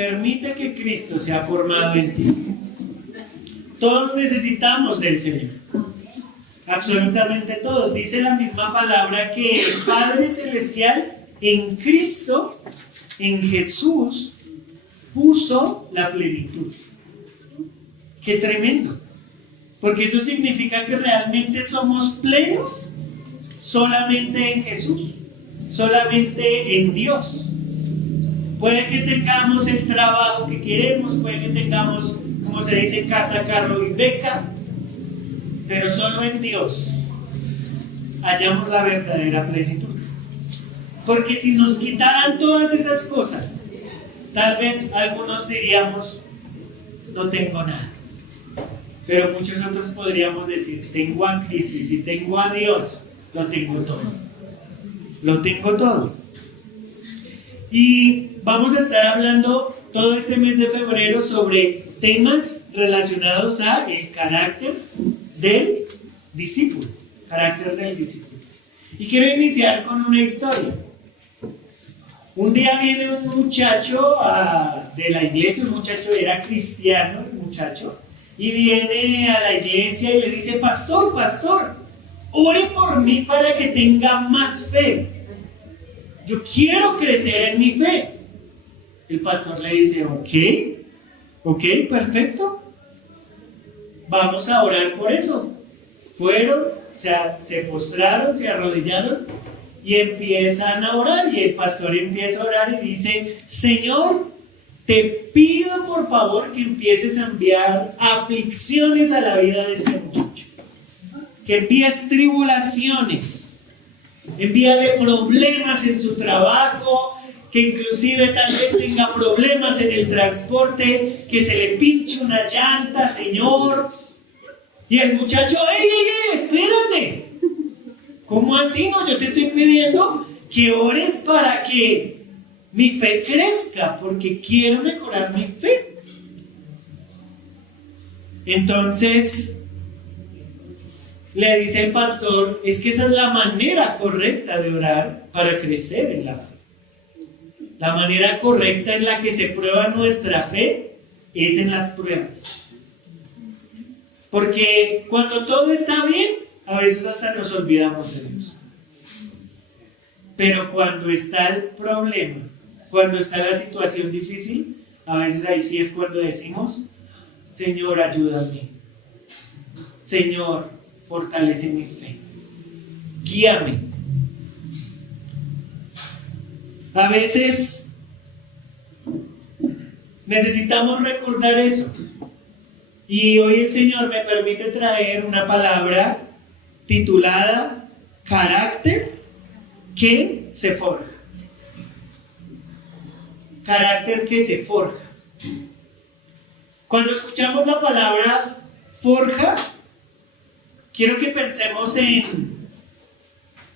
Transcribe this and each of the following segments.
permite que Cristo sea formado en ti. Todos necesitamos del Señor. Absolutamente todos. Dice la misma palabra que el Padre Celestial en Cristo, en Jesús, puso la plenitud. ¡Qué tremendo! Porque eso significa que realmente somos plenos solamente en Jesús, solamente en Dios. Puede que tengamos el trabajo que queremos, puede que tengamos, como se dice, casa, carro y beca, pero solo en Dios hallamos la verdadera plenitud. Porque si nos quitaran todas esas cosas, tal vez algunos diríamos, no tengo nada. Pero muchos otros podríamos decir, tengo a Cristo, y si tengo a Dios, lo tengo todo. Lo tengo todo. Y vamos a estar hablando todo este mes de febrero sobre temas relacionados a el carácter del discípulo. Carácter del discípulo. Y quiero iniciar con una historia. Un día viene un muchacho de la iglesia, un muchacho era cristiano, el muchacho, y viene a la iglesia y le dice, pastor, ore por mí para que tenga más fe. Yo quiero crecer en mi fe. El pastor le dice, ok, perfecto. Vamos a orar por eso. Fueron, se postraron, se arrodillaron y empiezan a orar. Y el pastor empieza a orar y dice, Señor, te pido por favor que empieces a enviar aflicciones a la vida de este muchacho. Que envíes tribulaciones. Envíale problemas en su trabajo, que inclusive tal vez tenga problemas en el transporte, que se le pinche una llanta, Señor. Y el muchacho, ¡ey, espérate! ¿Cómo así? No, yo te estoy pidiendo que ores para que mi fe crezca, porque quiero mejorar mi fe. Entonces le dice el pastor, es que esa es la manera correcta de orar para crecer en la fe. La manera correcta en la que se prueba nuestra fe es en las pruebas. Porque cuando todo está bien, a veces hasta nos olvidamos de Dios. Pero cuando está el problema, cuando está la situación difícil, a veces ahí sí es cuando decimos, Señor, ayúdame. Señor, fortalece mi fe. Guíame. A veces necesitamos recordar eso. Y hoy el Señor me permite traer una palabra titulada carácter que se forja. Carácter que se forja. Cuando escuchamos la palabra forja, quiero que pensemos en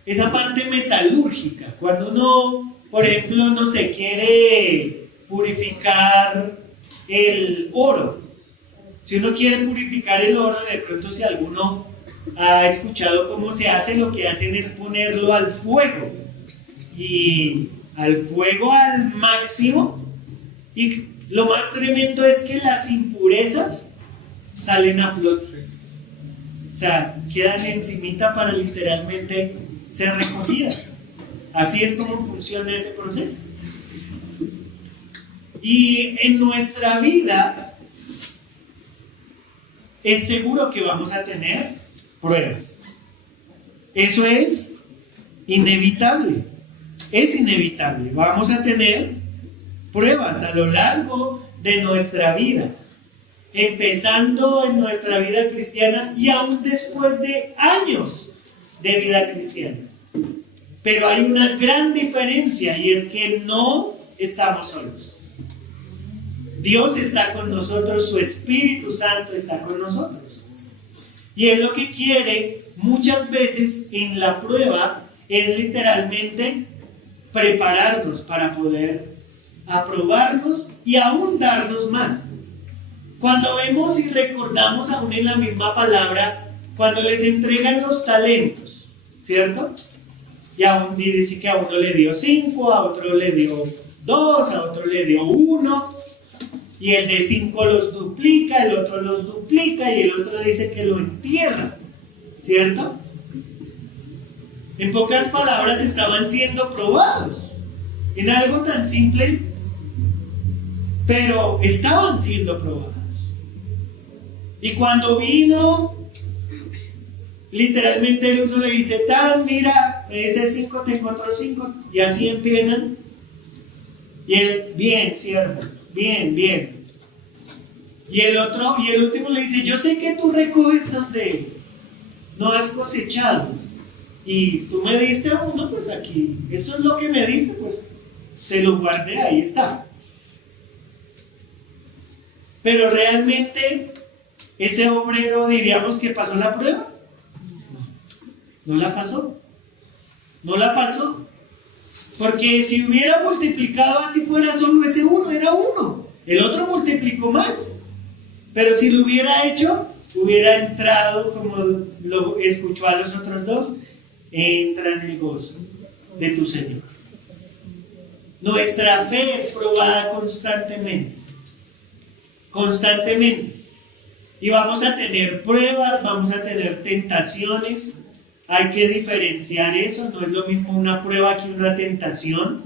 esa parte metalúrgica. Cuando uno, por ejemplo, no se quiere purificar el oro. Si uno quiere purificar el oro, de pronto si alguno ha escuchado cómo se hace, lo que hacen es ponerlo al fuego. Y al fuego al máximo. Y lo más tremendo es que las impurezas salen a flote. O sea, quedan encimita para literalmente ser recogidas. Así es como funciona ese proceso. Y en nuestra vida es seguro que vamos a tener pruebas. Eso es inevitable. Es inevitable. Vamos a tener pruebas a lo largo de nuestra vida. Empezando en nuestra vida cristiana y aún después de años de vida cristiana. Pero hay una gran diferencia y es que no estamos solos. Dios está con nosotros, su Espíritu Santo está con nosotros. Y Él lo que quiere muchas veces en la prueba es literalmente prepararnos para poder aprobarnos y aún darnos más. Cuando vemos y recordamos aún en la misma palabra, cuando les entregan los talentos, ¿cierto? Y aún dice que a uno le dio 5, a otro le dio 2, a otro le dio 1. y el de 5 los duplica, el otro los duplica y el otro dice que lo entierra, ¿cierto? En pocas palabras, estaban siendo probados en algo tan simple, pero estaban siendo probados. Y cuando vino, literalmente el uno le dice, tan, mira, ese 5, tengo otros 5, y así empiezan. Y él, bien, siervo, bien, bien. Y el último le dice, yo sé que tú recoges donde no has cosechado, y tú me diste a uno, pues aquí, esto es lo que me diste, pues te lo guardé, ahí está. Pero realmente, ese obrero, diríamos que pasó la prueba. No la pasó. No la pasó. Porque si hubiera multiplicado así fuera solo ese uno, era uno. El otro multiplicó más. Pero si lo hubiera hecho, hubiera entrado, como lo escuchó a los otros dos, entra en el gozo de tu Señor. Nuestra fe es probada constantemente. Constantemente. Y vamos a tener pruebas, vamos a tener tentaciones. Hay que diferenciar eso. No es lo mismo una prueba que una tentación.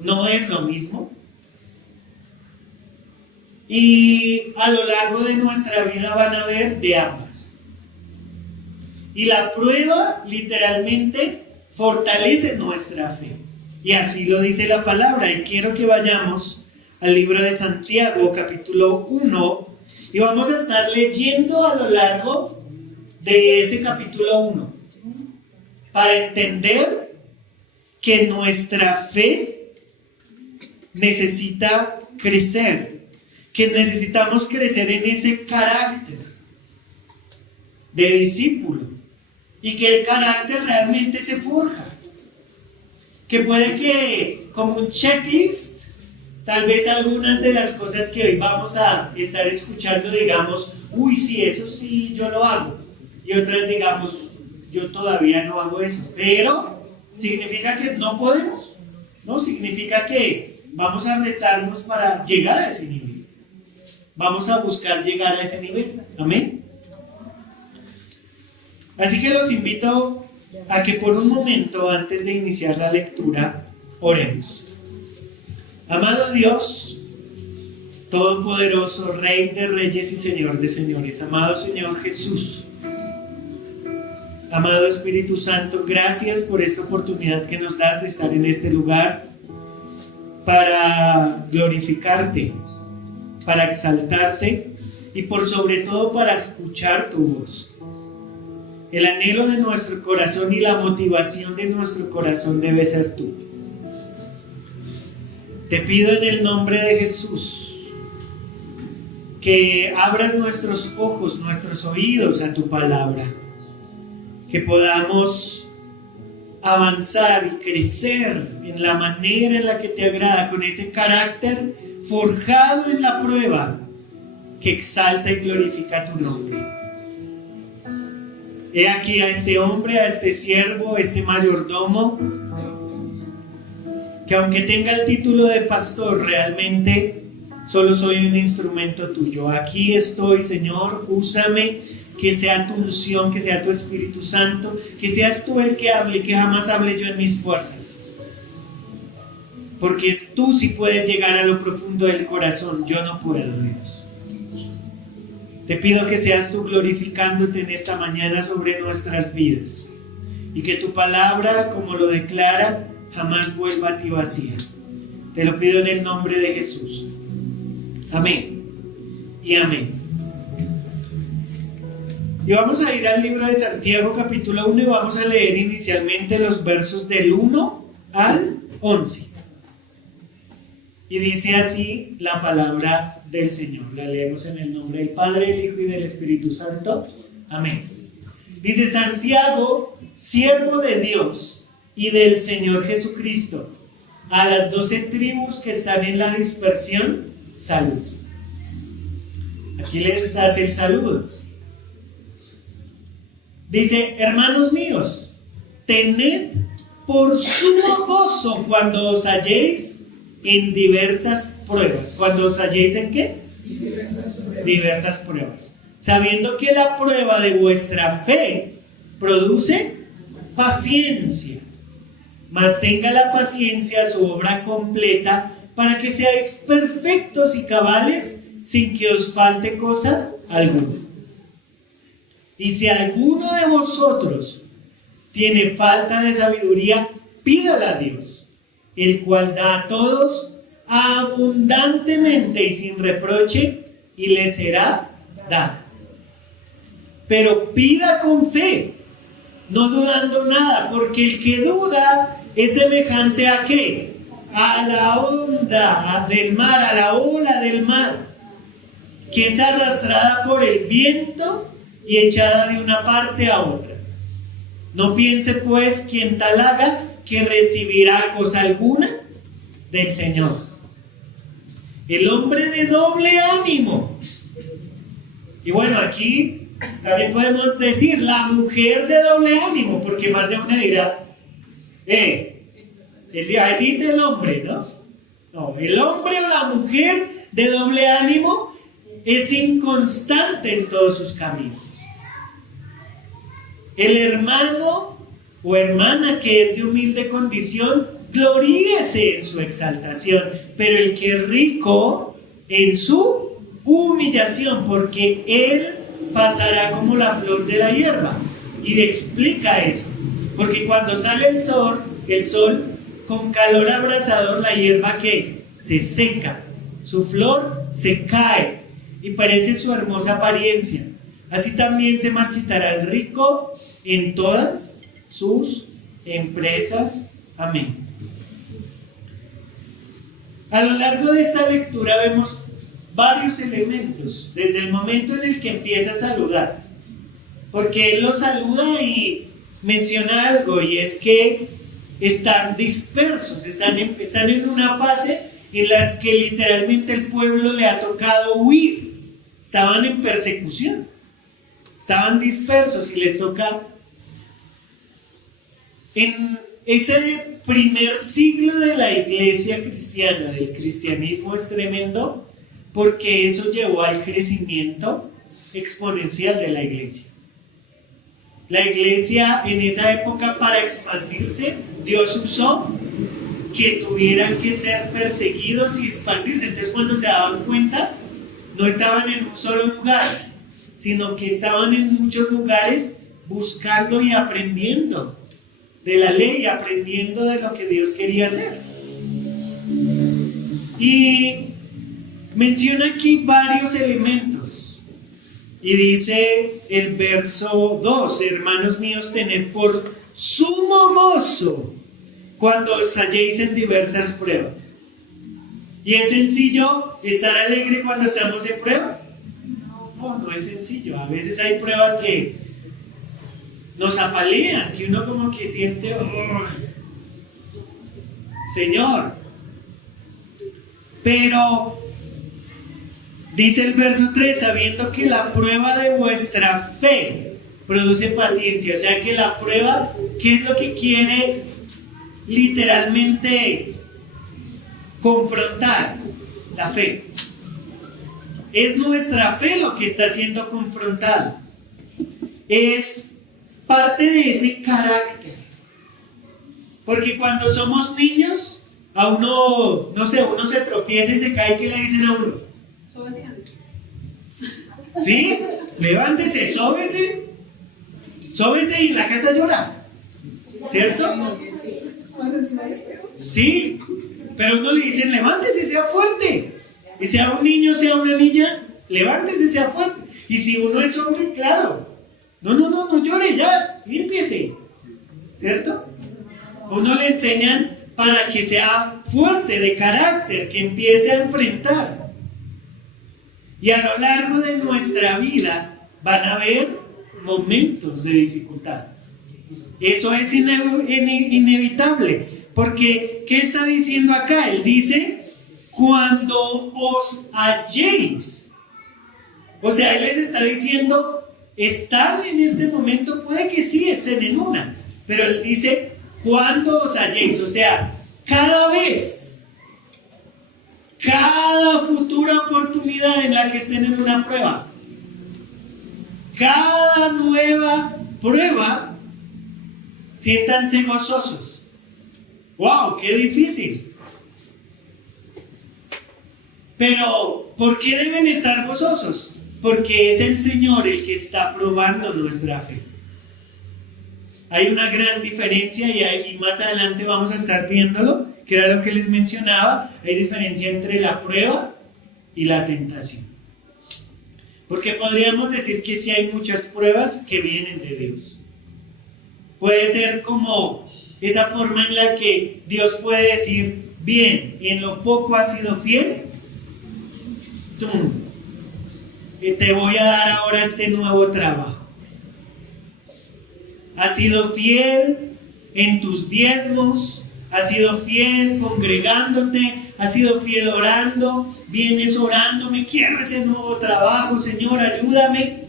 No es lo mismo. Y a lo largo de nuestra vida van a haber de ambas. Y la prueba literalmente fortalece nuestra fe. Y así lo dice la palabra. Y quiero que vayamos al libro de Santiago, capítulo 1. Y vamos a estar leyendo a lo largo de ese capítulo 1. Para entender que nuestra fe necesita crecer. Que necesitamos crecer en ese carácter de discípulo. Y que el carácter realmente se forja. Que puede que, como un checklist, tal vez algunas de las cosas que hoy vamos a estar escuchando, digamos, uy, sí, eso sí, yo lo hago. Y otras, digamos, yo todavía no hago eso. Pero, ¿significa que no podemos? No, significa que vamos a retarnos para llegar a ese nivel. Vamos a buscar llegar a ese nivel. Amén. Así que los invito a que por un momento, antes de iniciar la lectura, oremos. Amado Dios, Todopoderoso, Rey de Reyes y Señor de Señores, amado Señor Jesús, amado Espíritu Santo, gracias por esta oportunidad que nos das de estar en este lugar para glorificarte, para exaltarte y por sobre todo para escuchar tu voz. El anhelo de nuestro corazón y la motivación de nuestro corazón debe ser tú. Te pido en el nombre de Jesús que abras nuestros ojos, nuestros oídos a tu palabra, que podamos avanzar y crecer en la manera en la que te agrada, con ese carácter forjado en la prueba que exalta y glorifica tu nombre. He aquí a este hombre, a este siervo, a este mayordomo, que aunque tenga el título de pastor, realmente solo soy un instrumento tuyo. Aquí estoy, Señor, úsame, que sea tu unción, que sea tu Espíritu Santo, que seas tú el que hable, que jamás hable yo en mis fuerzas. Porque tú sí puedes llegar a lo profundo del corazón, yo no puedo, Dios. Te pido que seas tú glorificándote en esta mañana sobre nuestras vidas y que tu palabra, como lo declara, jamás vuelva a ti vacía. Te lo pido en el nombre de Jesús. Amén y amén. Y vamos a ir al libro de Santiago capítulo 1 y vamos a leer inicialmente los versos del 1 al 11. Y dice así la palabra del Señor. La leemos en el nombre del Padre, del Hijo y del Espíritu Santo. Amén. Dice: Santiago, siervo de Dios y del Señor Jesucristo, a las 12 tribus que están en la dispersión, salud. Aquí les hace el saludo. Dice: hermanos míos, tened por sumo gozo cuando os halléis en diversas pruebas. ¿Cuando os halléis en qué? Diversas pruebas. Sabiendo que la prueba de vuestra fe produce paciencia. Mas tenga la paciencia su obra completa, para que seáis perfectos y cabales, sin que os falte cosa alguna. Y si alguno de vosotros tiene falta de sabiduría, pídala a Dios, el cual da a todos abundantemente y sin reproche, y le será dada. Pero pida con fe, no dudando nada, porque el que duda es semejante ¿a qué? A la onda del mar, a la ola del mar, que es arrastrada por el viento y echada de una parte a otra. No piense pues quien tal haga que recibirá cosa alguna del Señor. El hombre de doble ánimo. Y bueno, aquí también podemos decir la mujer de doble ánimo, porque más de una dirá, ahí dice el hombre, ¿no? No, el hombre o la mujer de doble ánimo es inconstante en todos sus caminos. El hermano o hermana que es de humilde condición, gloríese en su exaltación, pero el que es rico en su humillación, porque él pasará como la flor de la hierba. Y explica eso, porque cuando sale el sol, con calor abrasador, la hierba que se seca, su flor se cae y parece su hermosa apariencia. Así también se marchitará el rico en todas sus empresas. Amén. A lo largo de esta lectura vemos varios elementos, desde el momento en el que empieza a saludar, porque él los saluda y menciona algo, y es que están dispersos, están en una fase en la que literalmente el pueblo le ha tocado huir, estaban en persecución, estaban dispersos y les toca. En ese primer siglo de la iglesia cristiana, del cristianismo, es tremendo, porque eso llevó al crecimiento exponencial de la iglesia. La iglesia en esa época, para expandirse, Dios usó que tuvieran que ser perseguidos y expandirse. Entonces, cuando se daban cuenta, no estaban en un solo lugar, sino que estaban en muchos lugares buscando y aprendiendo de la ley, aprendiendo de lo que Dios quería hacer. Y menciona aquí varios elementos. Y dice el verso 2, hermanos míos, tened por sumo gozo cuando os halléis en diversas pruebas. ¿Y es sencillo estar alegre cuando estamos en prueba? No es sencillo. A veces hay pruebas que nos apalean, que uno como que siente, Señor. Pero dice el verso 3, sabiendo que la prueba de vuestra fe produce paciencia. O sea que la prueba, ¿qué es lo que quiere literalmente confrontar? La fe. Es nuestra fe lo que está siendo confrontada. Es parte de ese carácter. Porque cuando somos niños, a uno, no sé, uno se tropieza y se cae, ¿qué le dicen a uno? ¿Sí? Levántese, sóbese y en la casa llora, ¿cierto? Sí, pero uno le dicen levántese, sea fuerte, y sea un niño, sea una niña, levántese, sea fuerte. Y si uno es hombre, claro, no llore, ya, límpiese, ¿cierto? Uno le enseñan para que sea fuerte de carácter, que empiece a enfrentar. Y a lo largo de nuestra vida van a haber momentos de dificultad. Eso es inevitable. Porque, ¿qué está diciendo acá? Él dice, cuando os halléis. O sea, él les está diciendo, están en este momento, puede que sí estén en una. Pero él dice, cuando os halléis. O sea, cada vez cada futura oportunidad en la que estén en una prueba, cada nueva prueba, siéntanse gozosos. ¡Wow! ¡Qué difícil! Pero, ¿por qué deben estar gozosos? Porque es el Señor el que está probando nuestra fe. Hay una gran diferencia y más adelante vamos a estar viéndolo, que era lo que les mencionaba. Hay diferencia entre la prueba y la tentación. Porque podríamos decir que sí hay muchas pruebas que vienen de Dios. Puede ser como esa forma en la que Dios puede decir: bien, en lo poco has sido fiel, te voy a dar ahora este nuevo trabajo. Has sido fiel en tus diezmos, has sido fiel congregándote, has sido fiel orando, vienes orándome, quiero ese nuevo trabajo, Señor, ayúdame.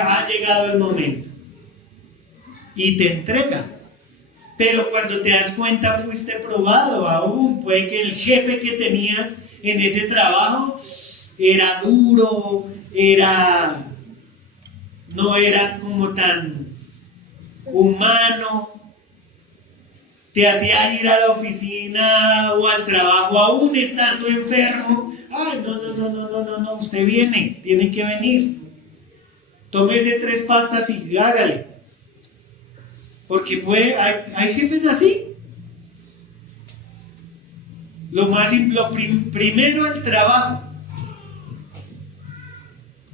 Ha llegado el momento y te entrega. Pero cuando te das cuenta, fuiste probado aún. Puede que el jefe que tenías en ese trabajo era duro, no era como tan humano, te hacía ir a la oficina o al trabajo aún estando enfermo. Ay, no, usted viene, tiene que venir. Tómese 3 pastas y hágale. Porque hay jefes así. Primero el trabajo.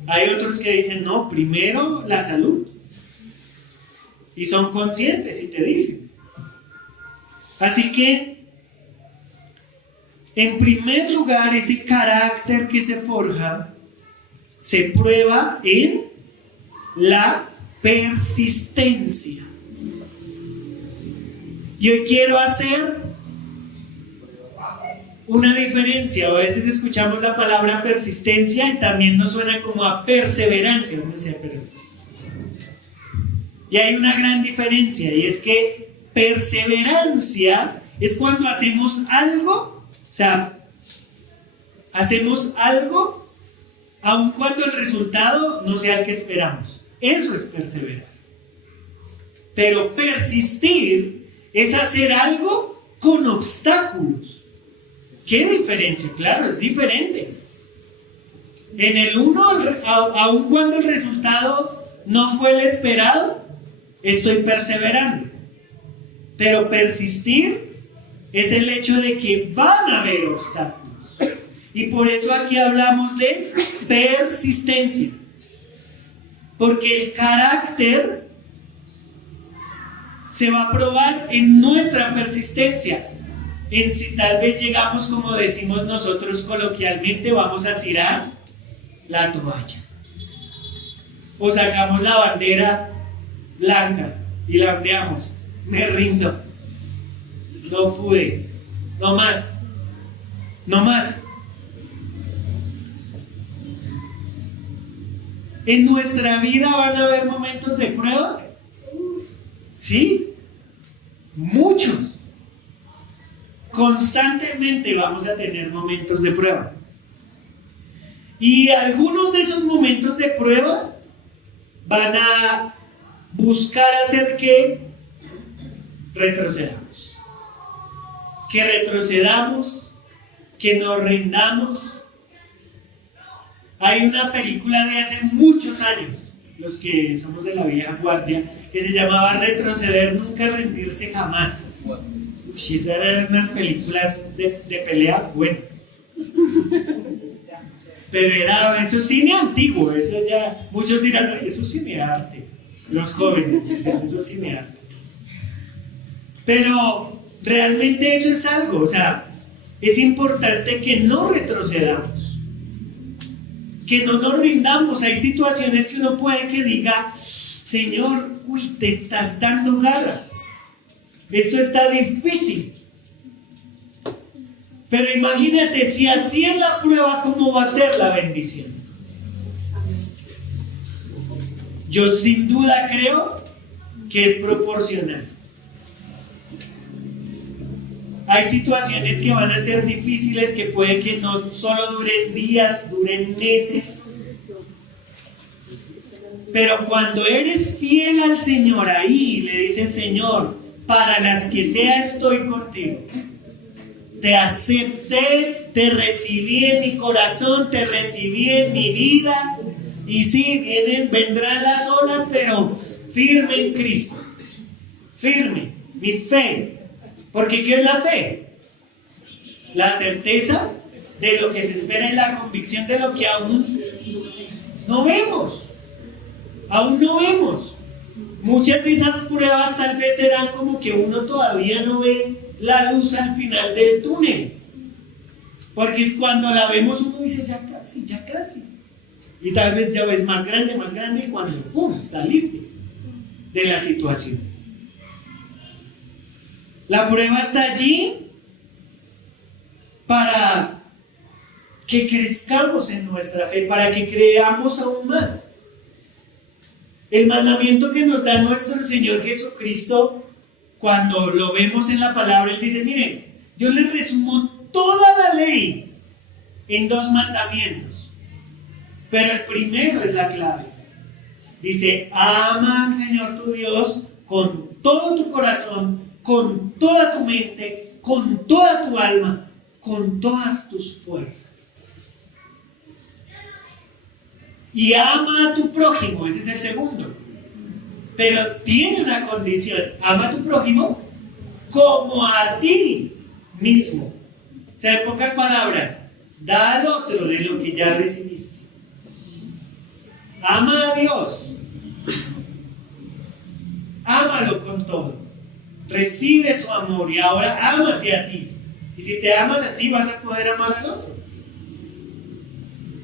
Hay otros que dicen: no, primero la salud. Y son conscientes y te dicen. Así que, en primer lugar, ese carácter que se forja se prueba en la persistencia. Y hoy quiero hacer una diferencia. A veces escuchamos la palabra persistencia y también nos suena como a perseverancia. No sé, pero... Y hay una gran diferencia, y es que perseverancia es cuando hacemos algo, o sea, hacemos algo aun cuando el resultado no sea el que esperamos. Eso es perseverar. Pero persistir es hacer algo con obstáculos. ¿Qué diferencia? Claro, es diferente. En el uno, aun cuando el resultado no fue el esperado, estoy perseverando. Pero persistir es el hecho de que van a haber obstáculos. Y por eso aquí hablamos de persistencia. Porque el carácter se va a probar en nuestra persistencia. En si tal vez llegamos, como decimos nosotros coloquialmente, vamos a tirar la toalla. O sacamos la bandera blanca y la ondeamos. Me rindo. No pude. No más. No más. En nuestra vida van a haber momentos de prueba. ¿Sí? Muchos. Constantemente vamos a tener momentos de prueba. Y algunos de esos momentos de prueba van a buscar hacer que retrocedamos. Que retrocedamos, que nos rindamos. Hay una película de hace muchos años, los que somos de la vieja guardia, que se llamaba Retroceder Nunca, Rendirse Jamás. Esas eran unas películas de pelea buenas. Pero eso es cine antiguo, eso ya, muchos dirán: no, eso es cine arte. Los jóvenes dicen: eso es cine arte. Pero realmente eso es algo, o sea, es importante que no retrocedamos, que no nos rindamos. Hay situaciones que uno puede que diga: Señor, te estás dando garra, esto está difícil. Pero imagínate, si así es la prueba, ¿cómo va a ser la bendición? Yo sin duda creo que es proporcional. Hay situaciones que van a ser difíciles, que puede que no solo duren días, duren meses. Pero cuando eres fiel al Señor ahí, le dices: Señor, para las que sea estoy contigo. Te acepté, te recibí en mi corazón, te recibí en mi vida. Y sí, vendrán las olas, pero firme en Cristo. Firme, mi fe. Porque ¿qué es la fe? La certeza de lo que se espera y la convicción de lo que aún no vemos. Aún no vemos. Muchas de esas pruebas tal vez serán como que uno todavía no ve la luz al final del túnel. Porque es cuando la vemos uno dice: ya casi, ya casi. Y tal vez ya ves más grande, y cuando ¡pum!, saliste de la situación. La prueba está allí para que crezcamos en nuestra fe, para que creamos aún más. El mandamiento que nos da nuestro Señor Jesucristo, cuando lo vemos en la palabra, Él dice: miren, yo les resumo toda la ley en 2 mandamientos, pero el primero es la clave. Dice: ama al Señor tu Dios con todo tu corazón, con toda tu mente, con toda tu alma, con todas tus fuerzas. Y ama a tu prójimo, ese es el segundo. Pero tiene una condición: ama a tu prójimo como a ti mismo. O sea, en pocas palabras, da al otro de lo que ya recibiste. Ama a Dios. Ámalo con todo. Recibe su amor y ahora ámate a ti. Y si te amas a ti, vas a poder amar al otro.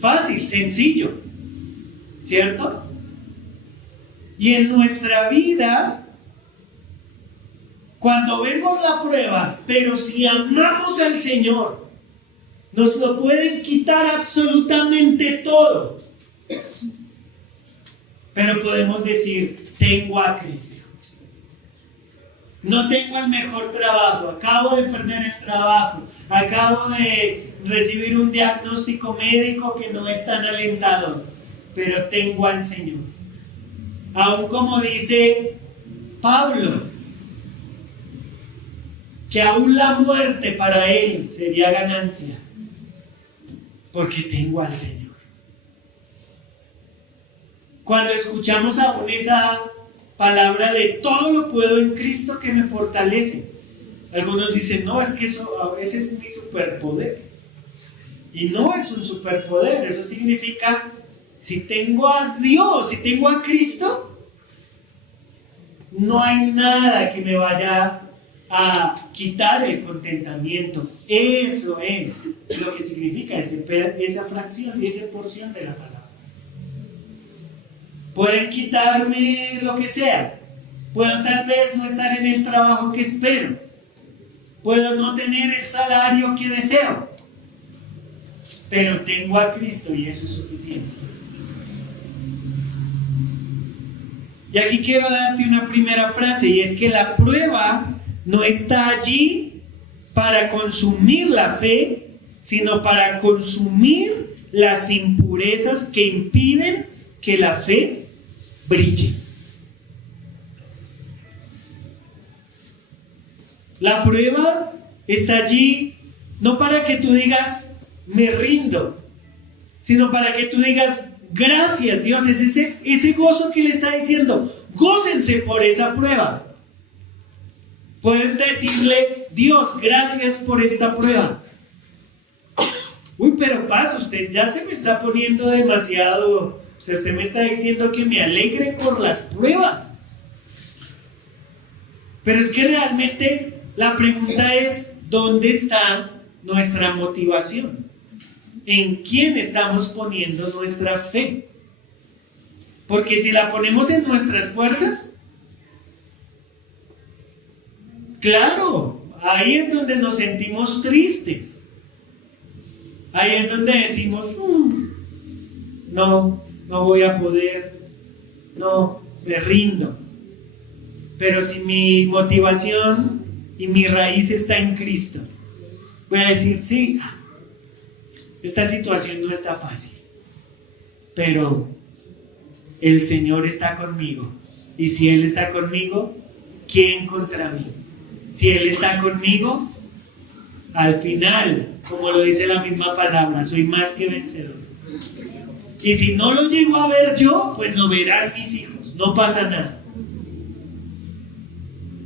Fácil, sencillo, ¿cierto? Y en nuestra vida, cuando vemos la prueba, pero si amamos al Señor, nos lo pueden quitar absolutamente todo. Pero podemos decir: tengo a Cristo. No tengo el mejor trabajo, acabo de perder el trabajo, acabo de recibir un diagnóstico médico que no es tan alentador, pero tengo al Señor. Aún como dice Pablo, que aún la muerte para él sería ganancia, porque tengo al Señor. Cuando escuchamos aún esa palabra de todo lo puedo en Cristo que me fortalece, algunos dicen: no, es que ese es mi superpoder. Y no es un superpoder. Eso significa: si tengo a Dios, si tengo a Cristo, no hay nada que me vaya a quitar el contentamiento. Eso es lo que significa esa fracción, esa porción de la palabra. Pueden quitarme lo que sea. Puedo tal vez no estar en el trabajo que espero. Puedo no tener el salario que deseo. Pero tengo a Cristo y eso es suficiente. Y aquí quiero darte una primera frase, y es que la prueba no está allí para consumir la fe, sino para consumir las impurezas que impiden que la fe brille. La prueba está allí no para que tú digas: me rindo, sino para que tú digas: gracias, Dios. Es ese gozo que le está diciendo: gócense por esa prueba. Pueden decirle: Dios, gracias por esta prueba. Uy, pero pasa, usted ya se me está poniendo demasiado. O sea, usted me está diciendo que me alegre por las pruebas. Pero es que realmente la pregunta es: ¿dónde está nuestra motivación? ¿En quién estamos poniendo nuestra fe? Porque si la ponemos en nuestras fuerzas, claro, ahí es donde nos sentimos tristes. Ahí es donde decimos: no voy a poder, no, me rindo. Pero si mi motivación y mi raíz está en Cristo, voy a decir, sí, esta situación no está fácil, pero el Señor está conmigo. Y si Él está conmigo, ¿quién contra mí? Si Él está conmigo, al final, como lo dice la misma palabra, soy más que vencedor. Y si no lo llego a ver yo, pues lo verán mis hijos, no pasa nada.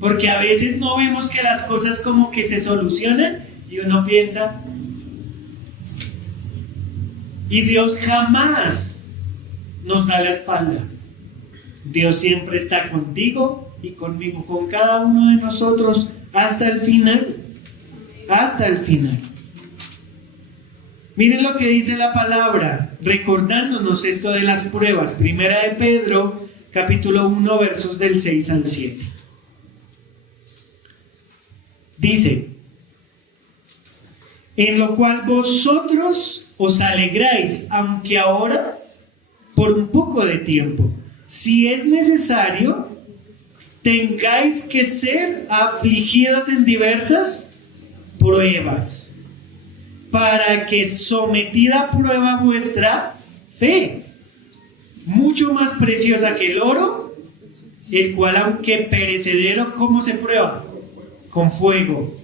Porque a veces no vemos que las cosas como que se solucionan y uno piensa, y Dios jamás nos da la espalda. Dios siempre está contigo y conmigo, con cada uno de nosotros, hasta el final. Hasta el final. Miren lo que dice la palabra, recordándonos esto de las pruebas. Primera de Pedro, capítulo 1, versos del 6 al 7. Dice, en lo cual vosotros os alegráis, aunque ahora por un poco de tiempo, si es necesario, tengáis que ser afligidos en diversas pruebas, para que sometida a prueba vuestra fe, mucho más preciosa que el oro, el cual aunque perecedero, ¿cómo se prueba? Con fuego,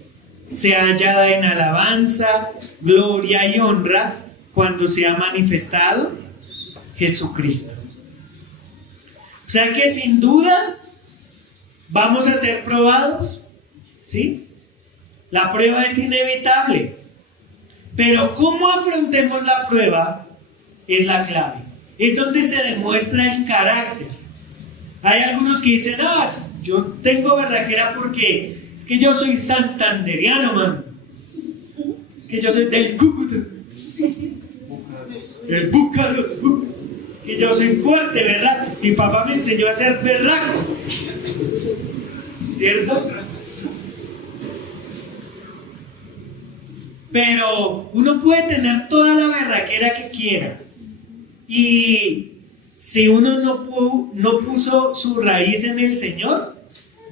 sea hallada en alabanza, gloria y honra cuando sea manifestado Jesucristo. O sea que sin duda vamos a ser probados, ¿sí? La prueba es inevitable, pero cómo afrontemos la prueba es la clave. Es donde se demuestra el carácter. Hay algunos que dicen, yo tengo berraquera porque es que yo soy santanderiano, man. Que yo soy del Cúcuta, el Búcaros, que yo soy fuerte, ¿verdad? Mi papá me enseñó a ser berraco, ¿cierto? Pero uno puede tener toda la berraquera que quiera, y si uno no puso su raíz en el Señor,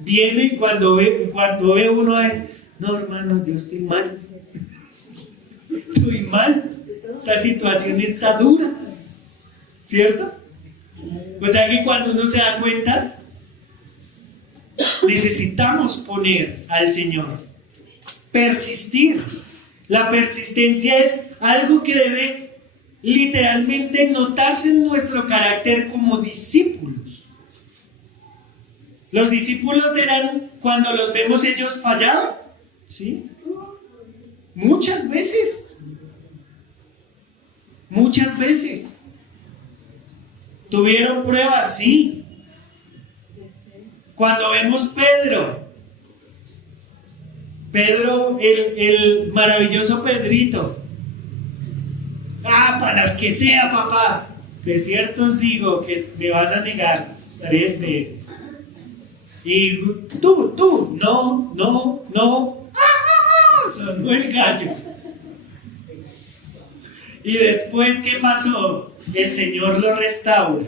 viene y cuando ve uno es, no hermano, yo estoy mal, estoy mal, esta situación está dura, ¿cierto? O sea que cuando uno se da cuenta, necesitamos poner al Señor, persistir. La persistencia es algo que debe literalmente notarse en nuestro carácter como discípulos. Los discípulos eran, cuando los vemos, ellos fallaban, ¿sí? Muchas veces. Muchas veces. ¿Tuvieron pruebas? Sí. Cuando vemos Pedro, el maravilloso Pedrito. Para las que sea, papá. De cierto os digo que me vas a negar 3 veces. Y tú, no. Sonó el gallo. Y después, ¿qué pasó? El Señor lo restaura.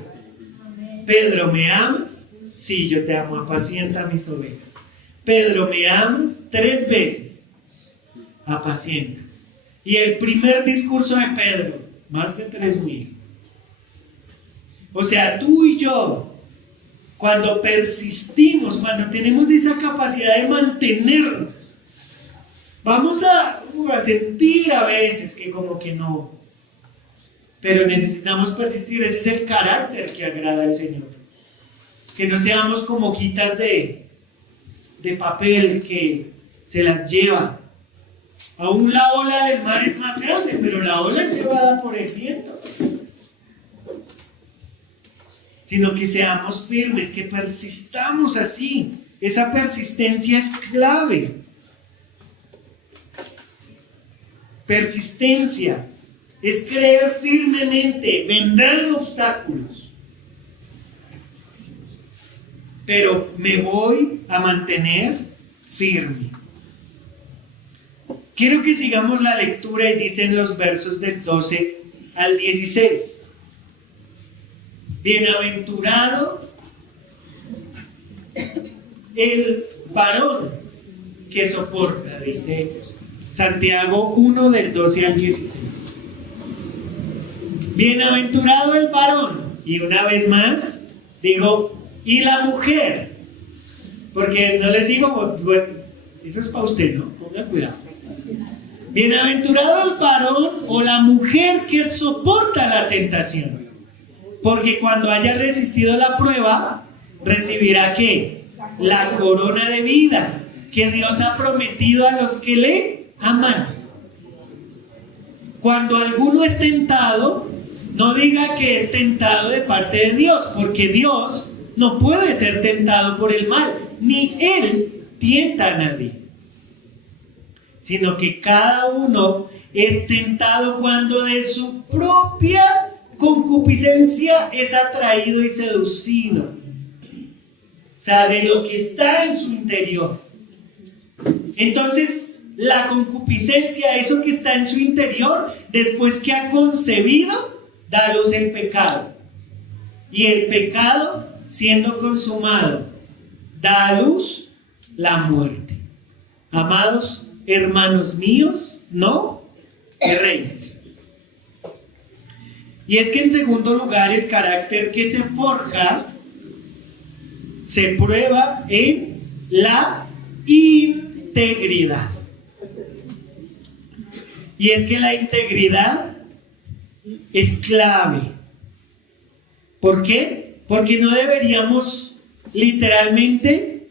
Pedro, ¿me amas? Sí, yo te amo, apacienta mis ovejas. Pedro, ¿me amas? 3 veces. Apacienta. Y el primer discurso de Pedro, más de 3,000. O sea, tú y yo, cuando persistimos, cuando tenemos esa capacidad de mantenernos, vamos a sentir a veces que como que no. Pero necesitamos persistir. Ese es el carácter que agrada al Señor. Que no seamos como hojitas de papel que se las lleva. Aún la ola del mar es más grande, pero la ola es llevada por el viento. Sino que seamos firmes, que persistamos así. Esa persistencia es clave. Persistencia es creer firmemente. Vendrán obstáculos, pero me voy a mantener firme. Quiero que sigamos la lectura y dicen los versos del 12 al 16. Bienaventurado el varón que soporta, dice Santiago 1 del 12 al 16. Bienaventurado el varón, y una vez más digo, y la mujer, porque no les digo, bueno, eso es para usted, ¿no? Ponga cuidado. Bienaventurado el varón o la mujer que soporta la tentación, porque cuando haya resistido la prueba, recibirá ¿qué? La corona de vida que Dios ha prometido a los que le aman. Cuando alguno es tentado, no diga que es tentado de parte de Dios, porque Dios no puede ser tentado por el mal, ni Él tienta a nadie, sino que cada uno es tentado cuando de su propia concupiscencia es atraído y seducido. O sea, de lo que está en su interior. Entonces, la concupiscencia, eso que está en su interior, después que ha concebido, da a luz el pecado. Y el pecado, siendo consumado, da a luz la muerte. Amados hermanos míos, no erréis. Y es que en segundo lugar, el carácter que se forja se prueba en la integridad. Y es que la integridad es clave. ¿Por qué? Porque no deberíamos literalmente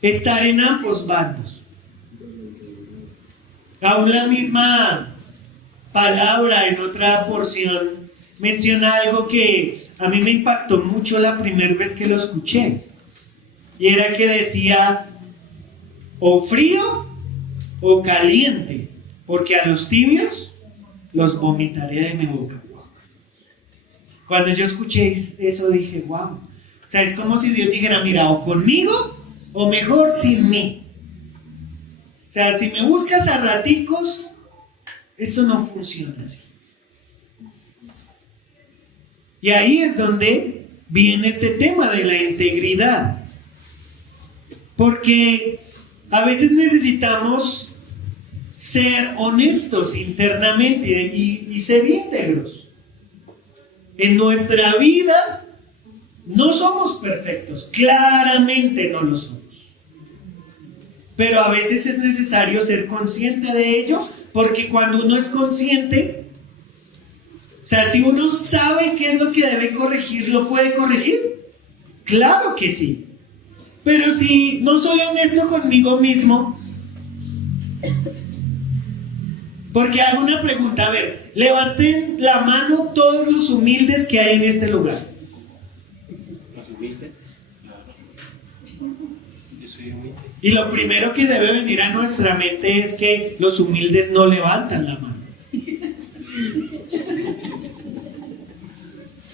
estar en ambos bandos. Aún la misma palabra en otra porción menciona algo que a mí me impactó mucho la primera vez que lo escuché. Y era que decía, o frío o caliente, porque a los tibios los vomitaré de mi boca. Cuando yo escuché eso dije, wow. O sea, es como si Dios dijera, mira, o conmigo o mejor sin mí. O sea, si me buscas a raticos, esto no funciona así. Y ahí es donde viene este tema de la integridad. Porque a veces necesitamos ser honestos internamente y ser íntegros. En nuestra vida no somos perfectos, claramente no lo somos. Pero a veces es necesario ser consciente de ello, porque cuando uno es consciente, o sea, si uno sabe qué es lo que debe corregir, ¿lo puede corregir? Claro que sí. Pero si no soy honesto conmigo mismo, porque hago una pregunta, a ver, levanten la mano todos los humildes que hay en este lugar. ¿Los humildes? Yo soy humilde. Y lo primero que debe venir a nuestra mente es que los humildes no levantan la mano.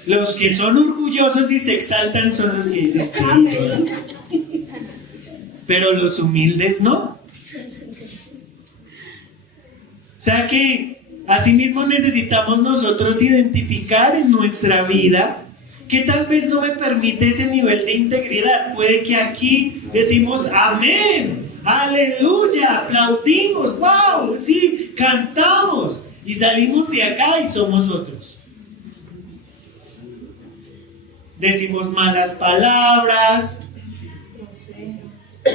Los que son orgullosos y se exaltan son los que dicen sí. Pero los humildes no. O sea que asimismo necesitamos nosotros identificar en nuestra vida que tal vez no me permite ese nivel de integridad. Puede que aquí decimos amén, aleluya, aplaudimos, wow, sí, cantamos y salimos de acá y somos otros. Decimos malas palabras,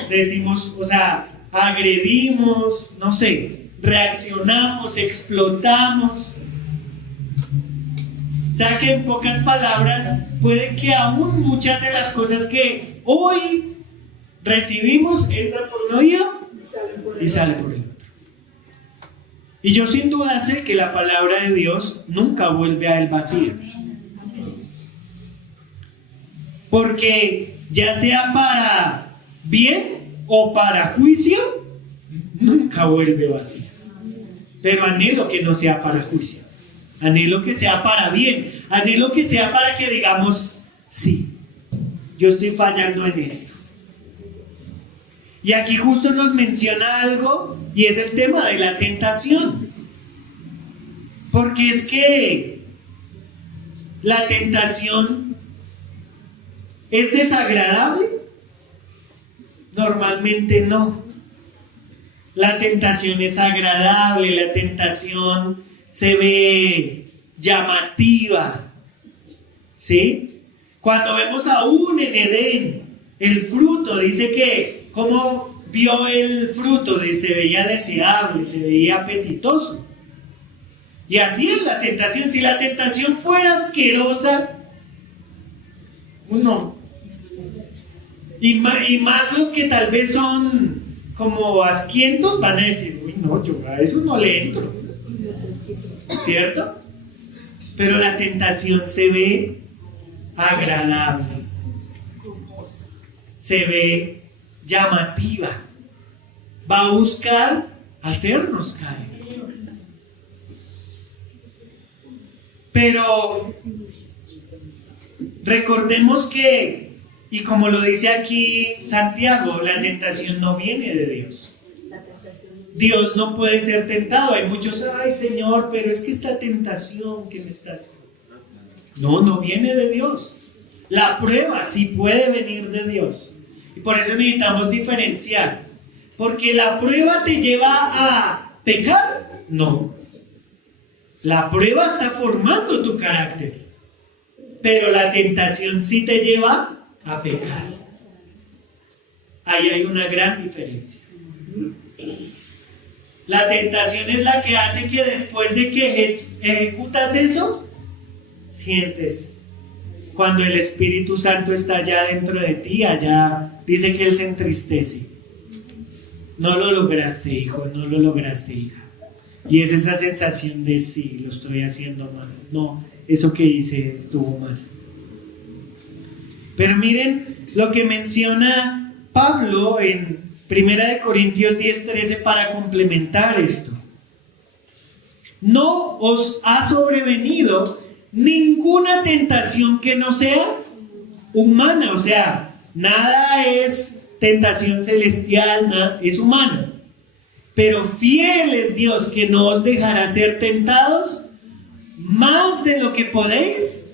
decimos, o sea, agredimos, no sé, reaccionamos, explotamos. O sea que en pocas palabras, puede que aún muchas de las cosas que hoy recibimos entran por un oído y sale por el otro. Y yo sin duda sé que la palabra de Dios nunca vuelve a él vacía. Porque ya sea para bien o para juicio, nunca vuelve vacía. Pero anhelo que no sea para juicio. Anhelo que sea para bien. Anhelo que sea para que digamos, sí, yo estoy fallando en esto. Y aquí justo nos menciona algo, y es el tema de la tentación. Porque es que la tentación es desagradable. Normalmente no. La tentación es agradable, la tentación se ve llamativa, ¿sí? Cuando vemos aún en Edén el fruto, dice que como vio el fruto, se veía deseable, se veía apetitoso. Y así es la tentación. Si la tentación fuera asquerosa, no. Y más los que tal vez son como asquientos van a decir, uy, no, yo a eso no le entro. ¿Cierto? Pero la tentación se ve agradable, se ve llamativa, va a buscar hacernos caer. Pero recordemos que, y como lo dice aquí Santiago, la tentación no viene de Dios. Dios no puede ser tentado. Hay muchos, ay Señor, pero es que esta tentación que me estás... No viene de Dios. La prueba sí puede venir de Dios. Y por eso necesitamos diferenciar. Porque la prueba te lleva a pecar. No. La prueba está formando tu carácter. Pero la tentación sí te lleva a pecar. Ahí hay una gran diferencia. La tentación es la que hace que después de que ejecutas eso, sientes cuando el Espíritu Santo está allá dentro de ti, allá dice que Él se entristece. No lo lograste, hijo, no lo lograste, hija. Y es esa sensación de sí, lo estoy haciendo mal. No, eso que hice estuvo mal. Pero miren lo que menciona Pablo en 1 Corintios 10:13 para complementar esto. No os ha sobrevenido ninguna tentación que no sea humana, o sea, nada es tentación celestial, nada, es humano. Pero fiel es Dios que no os dejará ser tentados más de lo que podéis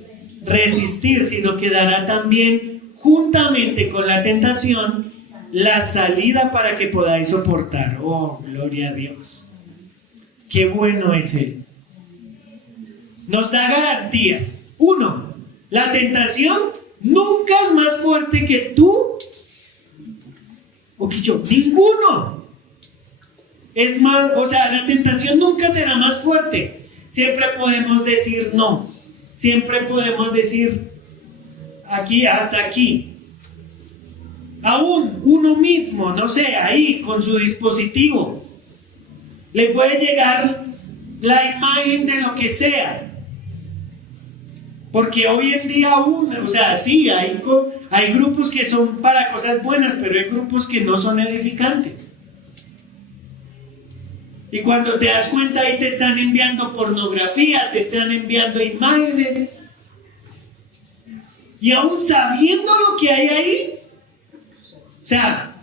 resistir, sino que dará también juntamente con la tentación la salida para que podáis soportar. Oh, gloria a Dios. Qué bueno es Él. Nos da garantías. 1. La tentación nunca es más fuerte que tú o que yo. Ninguno. Es más, o sea, la tentación nunca será más fuerte. Siempre podemos decir no. Siempre podemos decir aquí, hasta aquí. Aún uno mismo, no sé, ahí con su dispositivo, le puede llegar la imagen de lo que sea. Porque hoy en día aún, o sea, sí, hay grupos que son para cosas buenas, pero hay grupos que no son edificantes. Y cuando te das cuenta, ahí te están enviando pornografía, te están enviando imágenes. Y aún sabiendo lo que hay ahí, o sea,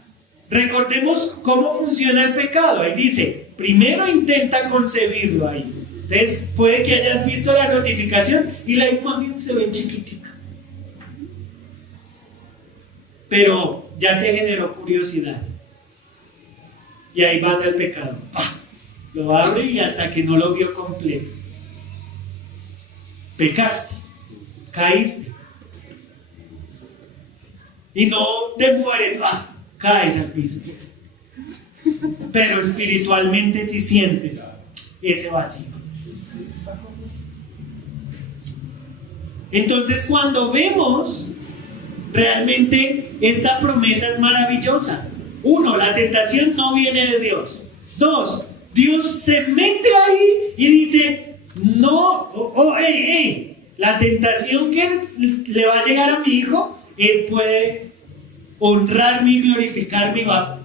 recordemos cómo funciona el pecado. Ahí dice, primero intenta concebirlo ahí. Entonces, puede que hayas visto la notificación y la imagen se ve chiquitica. Pero ya te generó curiosidad. Y ahí vas al pecado. ¡Pah! Lo abre y hasta que no lo vio completo. Pecaste, caíste. Y no te mueres, caes al piso. Pero espiritualmente sí sientes ese vacío. Entonces, cuando vemos, realmente esta promesa es maravillosa. 1, la tentación no viene de Dios. 2, Dios se mete ahí y dice, no, la tentación que le va a llegar a mi hijo, Él puede honrarme y glorificarme, va a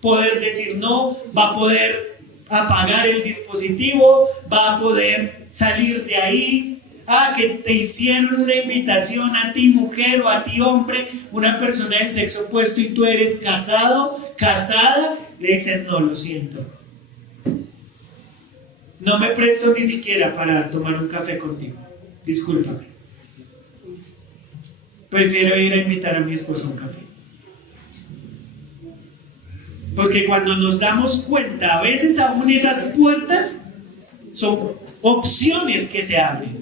poder decir no, va a poder apagar el dispositivo, va a poder salir de ahí. Que te hicieron una invitación a ti mujer o a ti hombre, una persona del sexo opuesto y tú eres casado, casada, le dices no, lo siento. No me presto ni siquiera para tomar un café contigo, discúlpame. Prefiero ir a invitar a mi esposo a un café. Porque cuando nos damos cuenta, a veces aún esas puertas son opciones que se abren.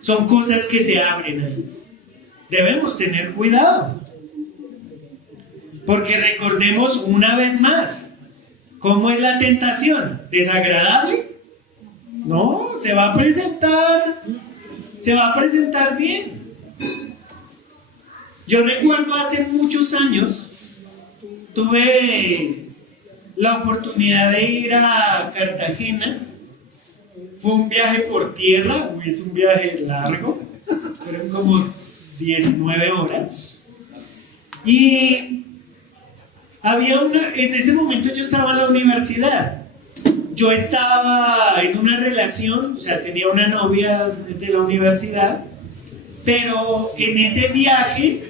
Son cosas que se abren ahí. Debemos tener cuidado. Porque recordemos una vez más, ¿cómo es la tentación? ¿Desagradable? No, se va a presentar bien. Yo recuerdo hace muchos años, tuve la oportunidad de ir a Cartagena. Fue un viaje por tierra, es un viaje largo, fueron como 19 horas. Y en ese momento yo estaba en la universidad. Yo estaba en una relación, o sea, tenía una novia de la universidad, pero en ese viaje,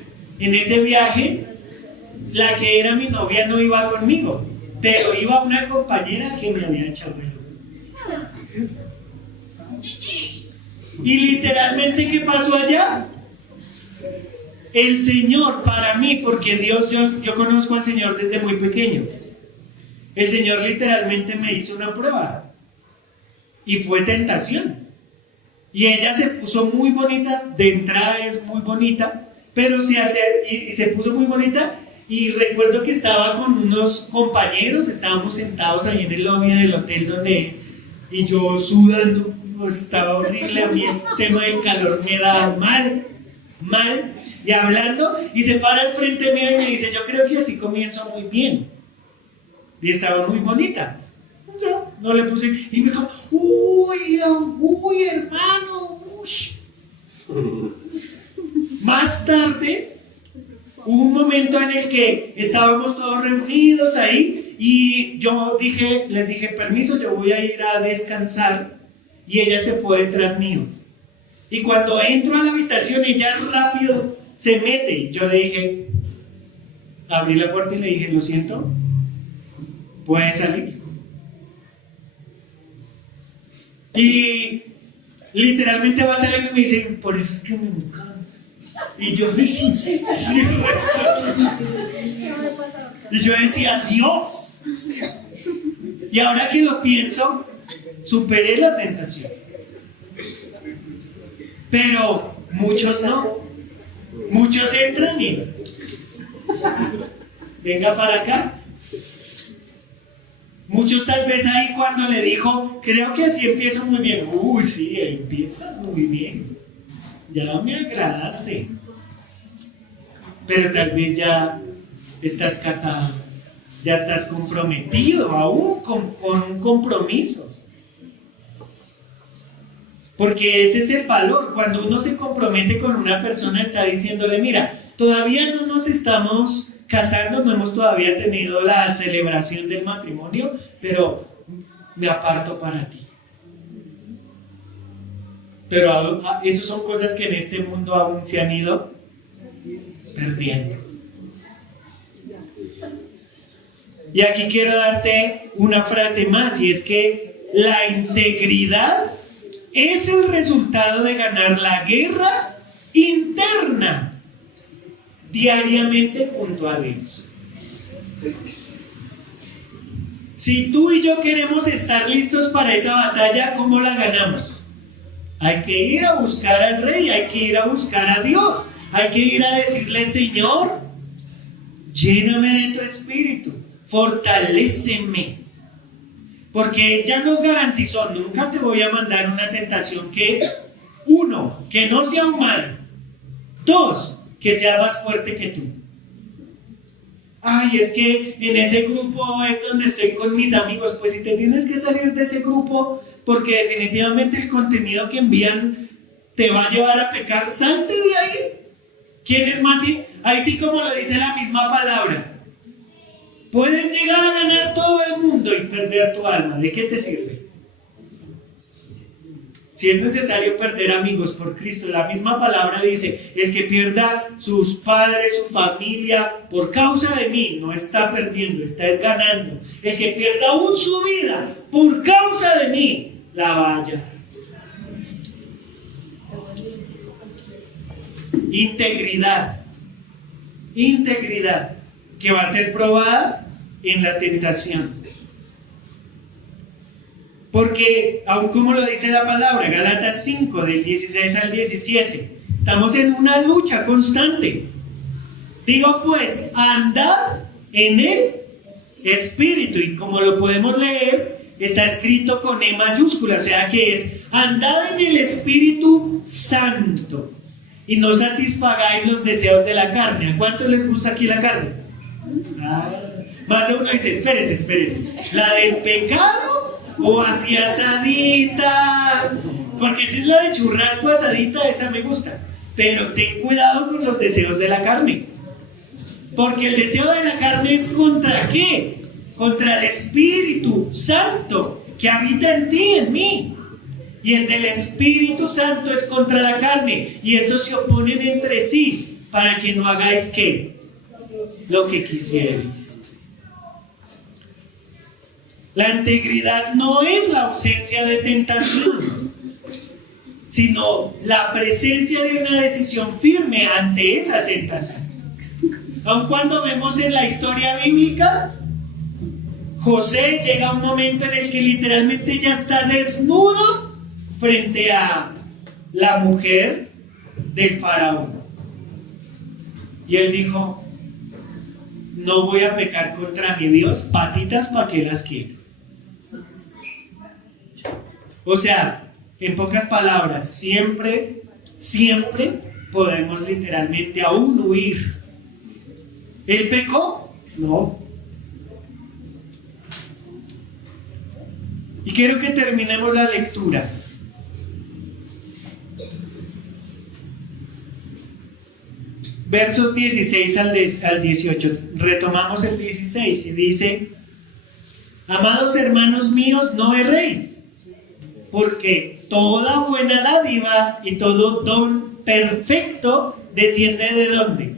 la que era mi novia no iba conmigo, pero iba una compañera que me había echado el ojo. Y literalmente, ¿qué pasó allá? El Señor, para mí, porque Dios, yo conozco al Señor desde muy pequeño. El Señor literalmente me hizo una prueba. Y fue tentación. Y ella se puso muy bonita, de entrada es muy bonita, pero se puso muy bonita. Y recuerdo que estaba con unos compañeros, estábamos sentados ahí en el lobby del hotel y yo sudando, estaba horrible, a mí el tema del calor me daba mal, y hablando, y se para al frente mío y me dice, yo creo que así comienzo muy bien. Y estaba muy bonita. Yo no le puse, y me dijo, uy, hermano, uy. Más tarde, hubo un momento en el que estábamos todos reunidos ahí, y yo les dije, permiso, yo voy a ir a descansar, y ella se fue detrás mío. Y cuando entro a la habitación, ella rápido se mete. Yo le dije, abrí la puerta y le dije, lo siento, ¿puedes salir? Y literalmente va saliendo y me dice, por eso es que me encanta. Y yo decía, y yo decía, Dios. Y ahora que lo pienso, superé la tentación. Pero muchos no. Muchos entran y venga para acá. Muchos tal vez ahí cuando le dijo, creo que así empiezo muy bien. Uy, sí, empiezas muy bien. Ya me agradaste. Pero tal vez ya estás casado, ya estás comprometido aún con un compromiso. Porque ese es el valor. Cuando uno se compromete con una persona, está diciéndole, mira, todavía no nos estamos casando, no hemos todavía tenido la celebración del matrimonio, pero me aparto para ti. Pero esas son cosas que en este mundo aún se han ido perdiendo. Y aquí quiero darte una frase más, y es que la integridad es el resultado de ganar la guerra interna diariamente junto a Dios. Si tú y yo queremos estar listos para esa batalla, ¿cómo la ganamos? Hay que ir a buscar al Rey, hay que ir a buscar a Dios, hay que ir a decirle, Señor, lléname de tu espíritu, fortaléceme. Porque Él ya nos garantizó, nunca te voy a mandar una tentación que, 1, que no sea humana, 2, que sea más fuerte que tú. Ay, es que en ese grupo es donde estoy con mis amigos. Pues si te tienes que salir de ese grupo, porque definitivamente el contenido que envían te va a llevar a pecar, salte de ahí. ¿Quién es más? Ahí sí, como lo dice la misma palabra. Puedes llegar a ganar todo el mundo y perder tu alma. ¿De qué te sirve? Si es necesario perder amigos por Cristo, la misma palabra dice, el que pierda sus padres, su familia, por causa de mí, no está perdiendo, está ganando. El que pierda aún su vida, por causa de mí, la va a hallar. Integridad, que va a ser probada en la tentación. Porque, aun como lo dice la palabra, Gálatas 5, del 16 al 17, estamos en una lucha constante. Digo pues, andad en el Espíritu, y como lo podemos leer, está escrito con E mayúscula, o sea que es, andad en el Espíritu Santo, y no satisfagáis los deseos de la carne. ¿A cuánto les gusta aquí la carne? Más de uno dice, espérese, ¿la del pecado o así asadita? Porque si es la de churrasco asadita, esa me gusta. Pero ten cuidado con los deseos de la carne. Porque el deseo de la carne es ¿contra qué? Contra el Espíritu Santo que habita en ti, en mí. Y el del Espíritu Santo es contra la carne. Y estos se oponen entre sí para que no hagáis ¿qué? Lo que quisierais. La integridad no es la ausencia de tentación, sino la presencia de una decisión firme ante esa tentación. Aun cuando vemos en la historia bíblica, José llega a un momento en el que literalmente ya está desnudo frente a la mujer del faraón. Y él dijo, no voy a pecar contra mi Dios, patitas para que las quiero. O sea, en pocas palabras, siempre podemos literalmente aún huir. ¿Él pecó? No. Y quiero que terminemos la lectura. Versos 16 al 18. Retomamos el 16 y dice, amados hermanos míos, no erréis, porque toda buena dádiva y todo don perfecto desciende ¿de dónde?